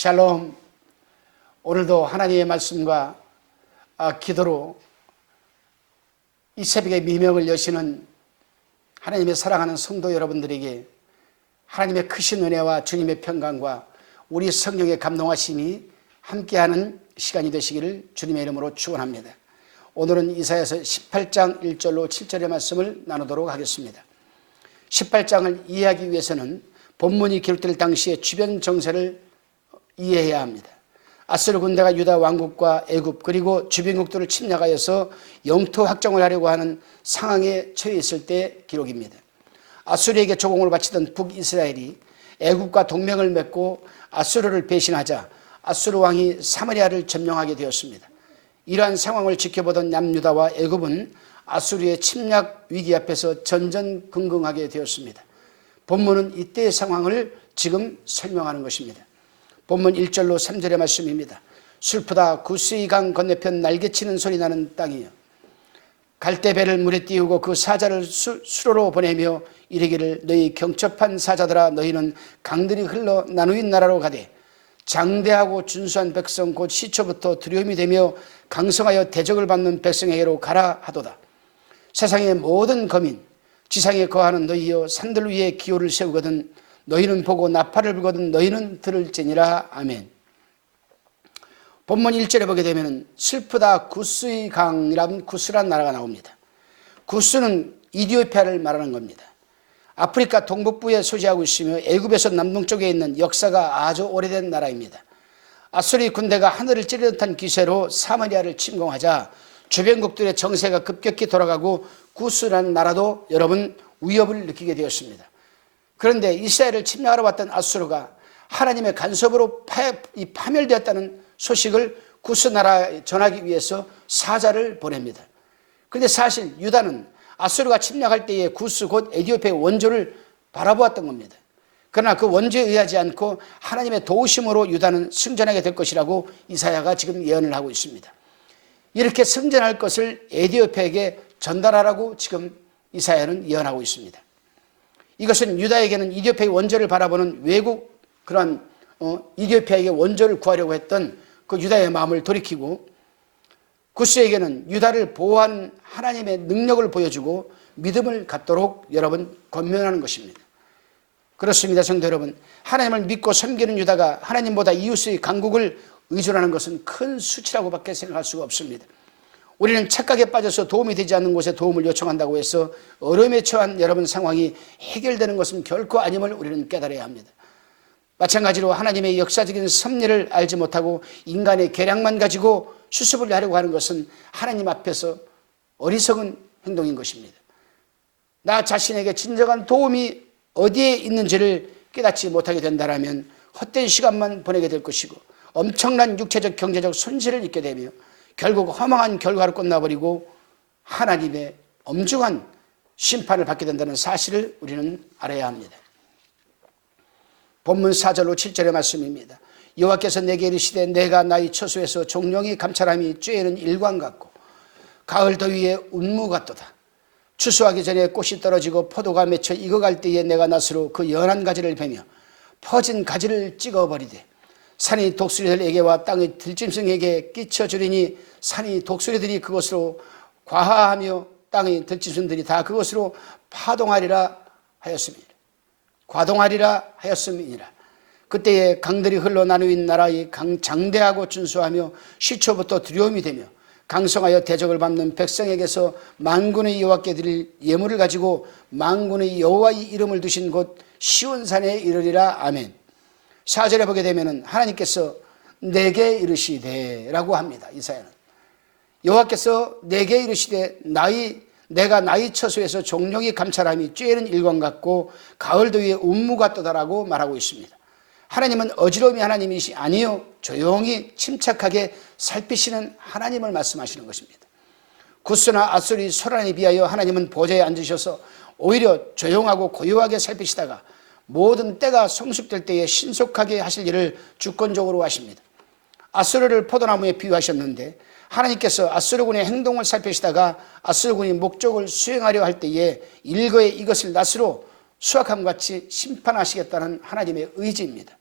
샬롬. 오늘도 하나님의 말씀과 기도로 이 새벽에 미명을 여시는 하나님의 사랑하는 성도 여러분들에게 하나님의 크신 은혜와 주님의 평강과 우리 성령의 감동하심이 함께하는 시간이 되시기를 주님의 이름으로 축원합니다. 오늘은 이사야서 18장 1절로 7절의 말씀을 나누도록 하겠습니다. 18장을 이해하기 위해서는 본문이 기록될 당시의 주변 정세를 이해해야 합니다. 아수르 군대가 유다 왕국과 애굽 그리고 주변국들을 침략하여서 영토 확정을 하려고 하는 상황에 처해 있을 때 기록입니다. 아수르에게 조공을 바치던 북이스라엘이 애굽과 동맹을 맺고 아수르를 배신하자 아수르 왕이 사마리아를 점령하게 되었습니다. 이러한 상황을 지켜보던 남유다와 애굽은 아수르의 침략 위기 앞에서 전전긍긍하게 되었습니다. 본문은 이때의 상황을 지금 설명하는 것입니다. 본문 1절로 3절의 말씀입니다. 슬프다 구스의 강 건너편 날개치는 소리 나는 땅이여, 갈대배를 물에 띄우고 그 사자를 수로로 보내며 이르기를 너희 경첩한 사자들아, 너희는 강들이 흘러 나누인 나라로 가되 장대하고 준수한 백성 곧 시초부터 두려움이 되며 강성하여 대적을 받는 백성에게로 가라 하도다. 세상의 모든 거민 지상에 거하는 너희여, 산들 위에 기호를 세우거든 너희는 보고 나팔을 불거든 너희는 들을지니라. 아멘. 본문 1절에 보게 되면 슬프다 구스의 강이라는 구스란 나라가 나옵니다. 구스는 이디오피아를 말하는 겁니다. 아프리카 동북부에 소재하고 있으며 애굽에서 남동쪽에 있는 역사가 아주 오래된 나라입니다. 아수르 군대가 하늘을 찌르는 듯한 기세로 사마리아를 침공하자 주변국들의 정세가 급격히 돌아가고 구스라는 나라도 여러분 위협을 느끼게 되었습니다. 그런데 이스라엘을 침략하러 왔던 아수르가 하나님의 간섭으로 파멸되었다는 소식을 구스 나라에 전하기 위해서 사자를 보냅니다. 그런데 사실 유다는 아수르가 침략할 때에 구스 곧 에티오피아의 원조를 바라보았던 겁니다. 그러나 그 원조에 의하지 않고 하나님의 도우심으로 유다는 승전하게 될 것이라고 이사야가 지금 예언을 하고 있습니다. 이렇게 승전할 것을 에티오피아에게 전달하라고 지금 이사야는 예언하고 있습니다. 이것은 유다에게는 이디오피아의 원조를 바라보는 외국 그런 이디오피아에게 원조를 구하려고 했던 그 유다의 마음을 돌이키고 구스에게는 유다를 보호하는 하나님의 능력을 보여주고 믿음을 갖도록 여러분 권면하는 것입니다. 그렇습니다, 성도 여러분. 하나님을 믿고 섬기는 유다가 하나님보다 이웃의 강국을 의존하는 것은 큰 수치라고 밖에 생각할 수가 없습니다. 우리는 착각에 빠져서 도움이 되지 않는 곳에 도움을 요청한다고 해서 어려움에 처한 여러분 상황이 해결되는 것은 결코 아님을 우리는 깨달아야 합니다. 마찬가지로 하나님의 역사적인 섭리를 알지 못하고 인간의 계량만 가지고 수습을 하려고 하는 것은 하나님 앞에서 어리석은 행동인 것입니다. 나 자신에게 진정한 도움이 어디에 있는지를 깨닫지 못하게 된다면 헛된 시간만 보내게 될 것이고 엄청난 육체적 경제적 손실을 입게 되며 결국 허망한 결과로 끝나버리고 하나님의 엄중한 심판을 받게 된다는 사실을 우리는 알아야 합니다. 본문 4절로 7절의 말씀입니다. 여호와께서 내게 이르시되 내가 나의 처소에서 종령이 감찰함이 쬐는 일광 같고 가을 더위에 운무 같도다. 추수하기 전에 꽃이 떨어지고 포도가 맺혀 익어갈 때에 내가 낫으로 그 연한 가지를 베며 퍼진 가지를 찍어버리되 산이 독수리들에게와 땅의 들짐승에게 끼쳐주리니 산이 독수리들이 그것으로 과하하며 땅의 들짐승들이 다 그것으로 파동하리라 하였습니다. 과동하리라 하였음이니라. 그때에 강들이 흘러 나누인 나라의 장대하고 준수하며 시초부터 두려움이 되며 강성하여 대적을 밟는 백성에게서 만군의 여호와께 드릴 예물을 가지고 만군의 여호와의 이름을 두신 곳 시온산에 이르리라. 아멘. 4절에 보게 되면 하나님께서 내게 이르시되 라고 합니다. 이사야는 여호와께서 내게 이르시되 내가 나의 처소에서 종령이 감찰함이 쬐는 일광 같고 가을 더위에 운무 같도다라고 말하고 있습니다. 하나님은 어지러움이 하나님이시 아니요 조용히 침착하게 살피시는 하나님을 말씀하시는 것입니다. 구스나 아수르의 소란에 비하여 하나님은 보좌에 앉으셔서 오히려 조용하고 고요하게 살피시다가 모든 때가 성숙될 때에 신속하게 하실 일을 주권적으로 하십니다. 아수르를 포도나무에 비유하셨는데 하나님께서 아수르군의 행동을 살피시다가 아수르군이 목적을 수행하려 할 때에 일거에 이것을 낫으로 수확함 같이 심판하시겠다는 하나님의 의지입니다.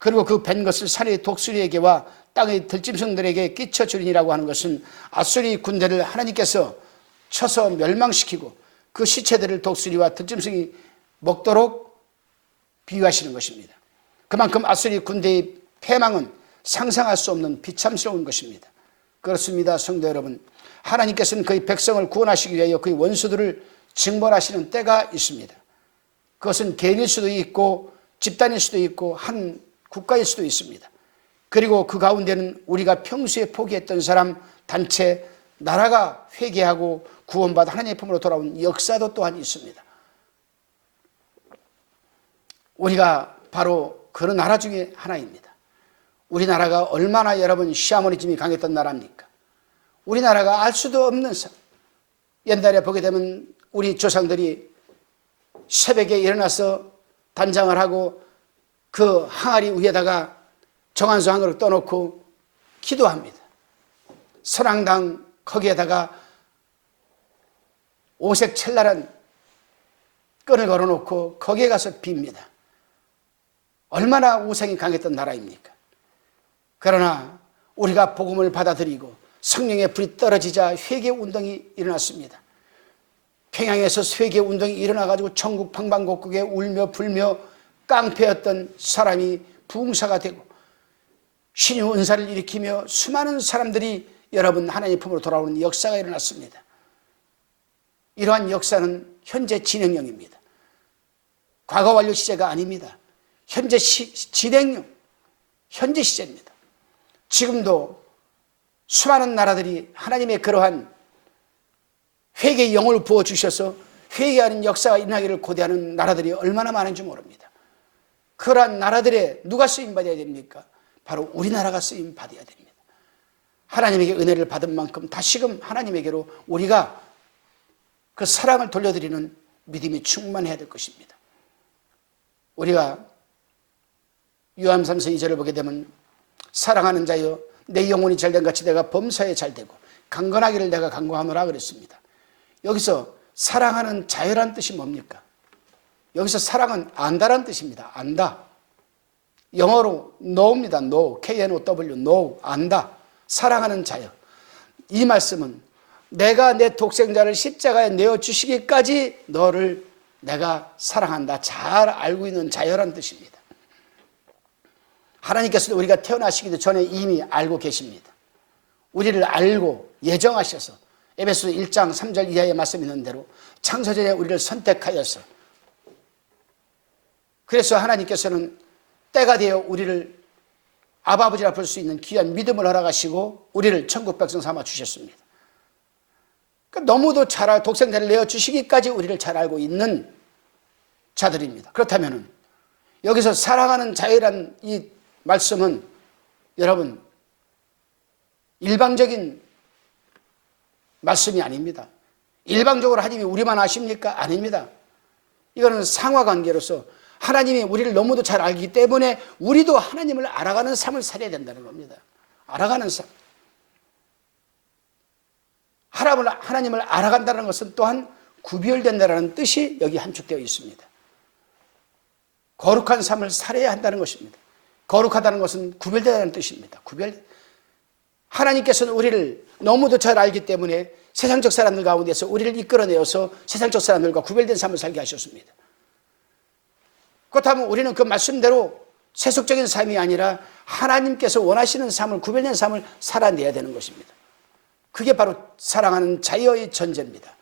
그리고 그 벤 것을 산의 독수리에게와 땅의 들짐승들에게 끼쳐주리니라고 하는 것은 아수리 군대를 하나님께서 쳐서 멸망시키고 그 시체들을 독수리와 들짐승이 먹도록 비유하시는 것입니다. 그만큼 아수리 군대의 패망은 상상할 수 없는 비참스러운 것입니다. 그렇습니다. 성도 여러분, 하나님께서는 그의 백성을 구원하시기 위하여 그의 원수들을 징벌하시는 때가 있습니다. 그것은 개인일 수도 있고 집단일 수도 있고 한 국가일 수도 있습니다. 그리고 그 가운데는 우리가 평소에 포기했던 사람, 단체, 나라가 회개하고 구원받아 하나님의 품으로 돌아온 역사도 또한 있습니다. 우리가 바로 그런 나라 중에 하나입니다. 우리나라가 얼마나 여러분 시아모니즘이 강했던 나라입니까? 우리나라가 알 수도 없는 삶. 옛날에 보게 되면 우리 조상들이 새벽에 일어나서 단장을 하고 그 항아리 위에다가 정한수 한 그릇 떠놓고 기도합니다. 선앙당 거기에다가 오색 첼라란 끈을 걸어놓고 거기에 가서 빕니다. 얼마나 우상이 강했던 나라입니까? 그러나 우리가 복음을 받아들이고 성령의 불이 떨어지자 회개운동이 일어났습니다. 평양에서 회개운동이 일어나가지고 전국 방방곡곡에 울며 불며 깡패였던 사람이 부흥사가 되고 신유 은사를 일으키며 수많은 사람들이 여러분 하나님 품으로 돌아오는 역사가 일어났습니다. 이러한 역사는 현재 진행형입니다. 과거 완료 시제가 아닙니다. 현재 진행형, 현재 시제입니다. 지금도 수많은 나라들이 하나님의 그러한 회개의 영을 부어주셔서 회개하는 역사가 일어나기를 고대하는 나라들이 얼마나 많은지 모릅니다. 그러한 나라들에 누가 쓰임받아야 됩니까? 바로 우리나라가 쓰임받아야 됩니다. 하나님에게 은혜를 받은 만큼 다시금 하나님에게로 우리가 그 사랑을 돌려드리는 믿음이 충만해야 될 것입니다. 우리가 요한 3서 2절을 보게 되면 사랑하는 자여 내 영혼이 잘된 같이 내가 범사에 잘되고 강건하기를 내가 강구하노라 그랬습니다. 여기서 사랑하는 자여란 뜻이 뭡니까? 여기서 사랑은 안다란 뜻입니다. 안다. 영어로 know입니다. know, K-N-O-W, know, 안다. 사랑하는 자여. 이 말씀은 내가 내 독생자를 십자가에 내어주시기까지 너를 내가 사랑한다. 잘 알고 있는 자여란 뜻입니다. 하나님께서도 우리가 태어나시기도 전에 이미 알고 계십니다. 우리를 알고 예정하셔서 에베소 1장 3절 이하에 말씀 있는 대로 창세전에 우리를 선택하여서 그래서 하나님께서는 때가 되어 우리를 아버지라 부를 수 있는 귀한 믿음을 허락하시고 우리를 천국 백성 삼아 주셨습니다. 그러니까 너무도 잘 알고 독생자를 내어주시기까지 우리를 잘 알고 있는 자들입니다. 그렇다면 여기서 사랑하는 자유란 이 말씀은 여러분 일방적인 말씀이 아닙니다. 일방적으로 하나님이 우리만 아십니까? 아닙니다. 이거는 상하관계로서 하나님이 우리를 너무도 잘 알기 때문에 우리도 하나님을 알아가는 삶을 살아야 된다는 겁니다. 알아가는 삶. 하나님을 알아간다는 것은 또한 구별된다는 뜻이 여기 함축되어 있습니다. 거룩한 삶을 살아야 한다는 것입니다. 거룩하다는 것은 구별된다는 뜻입니다. 하나님께서는 우리를 너무도 잘 알기 때문에 세상적 사람들 가운데서 우리를 이끌어내어서 세상적 사람들과 구별된 삶을 살게 하셨습니다. 그렇다면 우리는 그 말씀대로 세속적인 삶이 아니라 하나님께서 원하시는 삶을 구별된 삶을 살아내야 되는 것입니다. 그게 바로 사랑하는 자유의 전제입니다.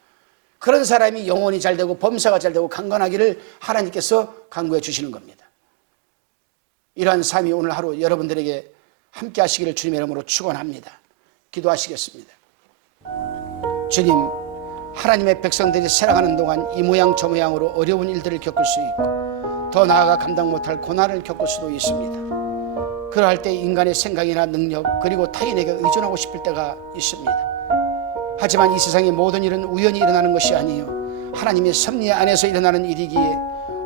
그런 사람이 영혼이 잘되고 범사가 잘되고 강건하기를 하나님께서 강구해 주시는 겁니다. 이러한 삶이 오늘 하루 여러분들에게 함께 하시기를 주님의 이름으로 축원합니다. 기도하시겠습니다. 주님, 하나님의 백성들이 살아가는 동안 이 모양 저 모양으로 어려운 일들을 겪을 수 있고 더 나아가 감당 못할 고난을 겪을 수도 있습니다. 그러할 때 인간의 생각이나 능력 그리고 타인에게 의존하고 싶을 때가 있습니다. 하지만 이 세상의 모든 일은 우연히 일어나는 것이 아니요 하나님의 섭리 안에서 일어나는 일이기에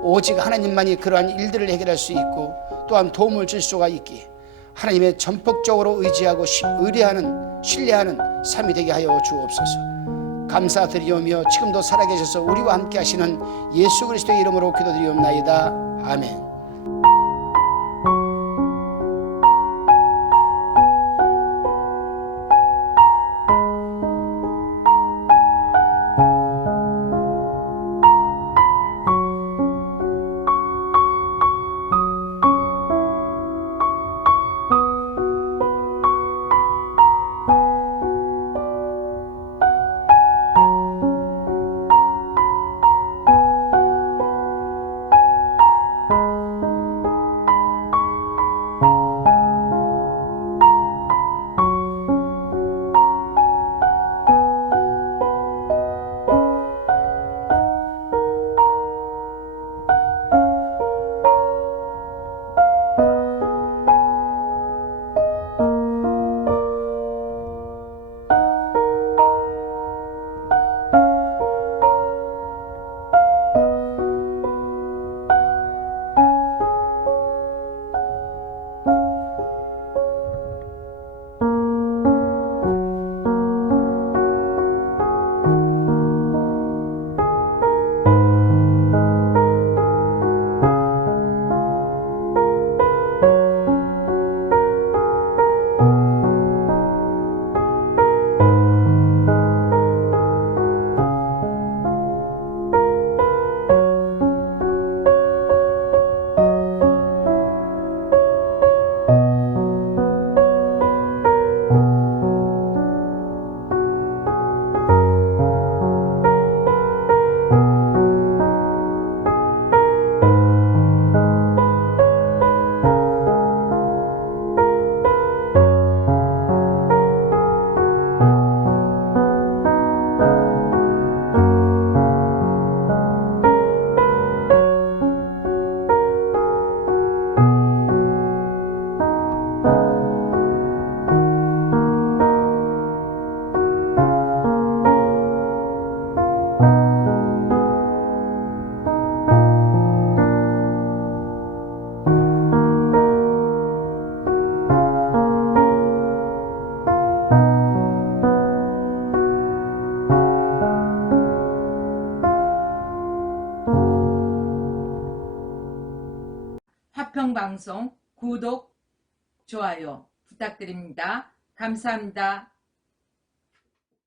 오직 하나님만이 그러한 일들을 해결할 수 있고 또한 도움을 줄 수가 있기에 하나님의 전폭적으로 의지하고 의뢰하는 신뢰하는 삶이 되게 하여 주옵소서. 감사드리오며 지금도 살아계셔서 우리와 함께 하시는 예수 그리스도의 이름으로 기도드리옵나이다. 아멘. 화평방송 구독, 좋아요 부탁드립니다. 감사합니다.